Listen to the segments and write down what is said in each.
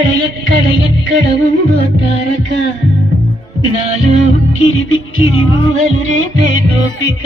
ఎక్కడ ఉందో తారక నాలో ఉక్కిరి బిక్కిరి ఊహలు రేపే గోపిక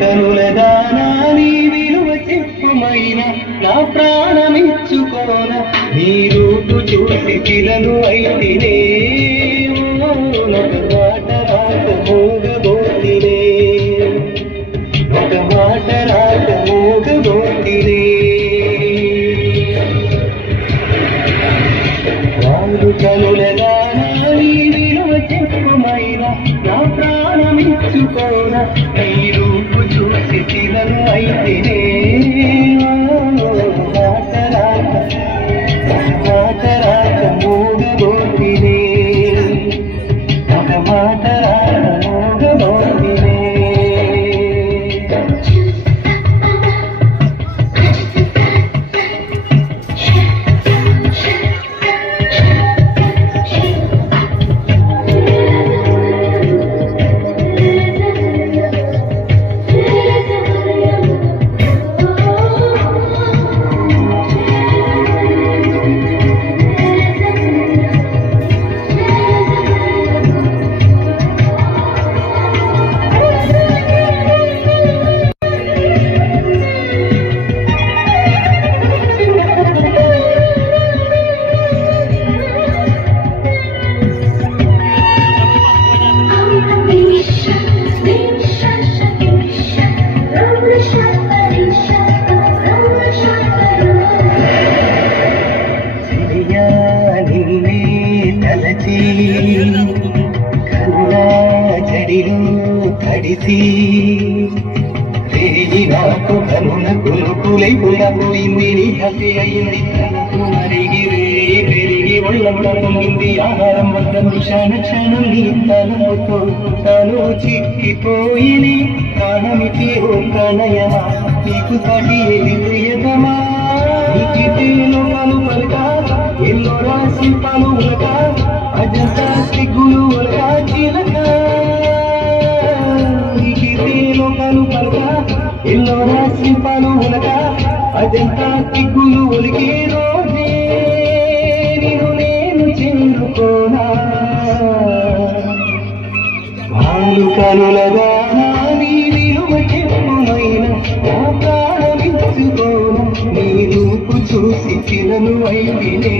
కనులదానా నీ విలువ చెప్పుమైన నా ప్రాణమిచ్చుకోన నీ రూపు చూసి పిలను అయితేనే ఒక మాట రాక మోగబోతినే ఒక మాట రాక మోగబోతినే వాళ్ళు కనులదానా నీ విలువ చెప్పుమైన నా ప్రాణమిచ్చుకోన నీ రూపు చూసి పిలను అయితేనే మాట రాక మోగబోతినే ఒక మాట రాక మోగబోతినే నాకు కనున కొనుకులై పోయింది నీ హసి అయింది మరిగి పెరిగి ఒళ్ళండి ఆహారం వద్ద క్షణ క్షణం నీ తలతో తను చిక్కిపోయి ప్రాణమికి ఓ ప్రణయమా నీకు సాటి ఏది ప్రియతమా నీకిలో పలు పలక ఎల్లో రాసి పలు ఉలక అజంతా సిగ్గులు ఉలక చిలక పలు పలక ఎల్లో రాసి పలు ఉలక అజంతా సిగ్గులు ఉలికే రోజే నిన్ను నేను చేరుకోనా వాళ్ళు కనులదానా నీ విలువ చెప్పుమైన నా ప్రాణమిచ్చుకోనా నీ రూపు చూసి పిలను అయితేనే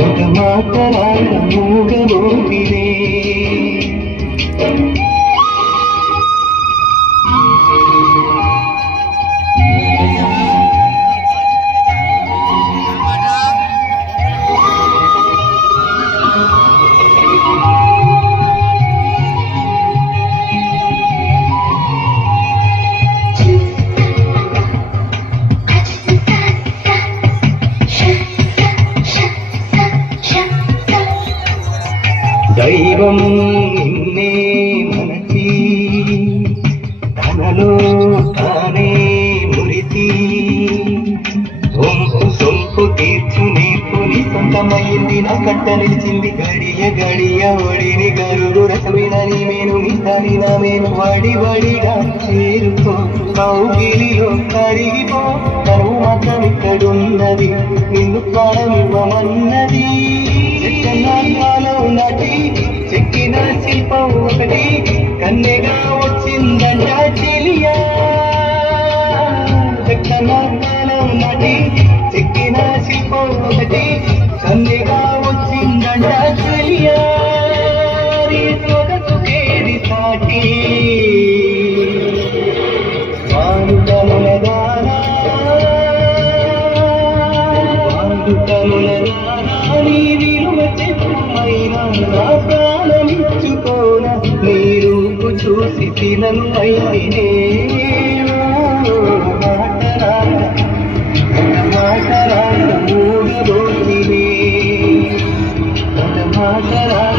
ఒక మాట రాక మూగబోతినే దైవం నిన్నే మనసి తనలో తానే మురిసి సొంపు తీర్చు నేర్పుని సొంతమైంది నా కట్ట నిలిచింది గడియ గడియ ఒడిని గరుడు రసమైన నీ మేను కరినమే వడివడిగా చేరుకో కౌగిలిలో కరిగిపో కరువు మాత్రం ఇక్కడున్నది నిన్ను ప్రాణమివ్వమన్నది చెక్కనాలో నటి చెక్కిన శిల్పం ఒకటి కన్నెగా వచ్చిందంట చెలియా చెక్కనాలో నటి చెక్కిన శిల్పం ఒకటి కన్నెగా వచ్చిందంట చెలియా సొగసుకేది సాటి వాడుకముల దానా నీ విలువ చెప్పుమైనా నా ప్రాణమిచ్చుకోన నీ రూపు చూసి తినను అయినే మాటరా మూగబోతినే మాటరా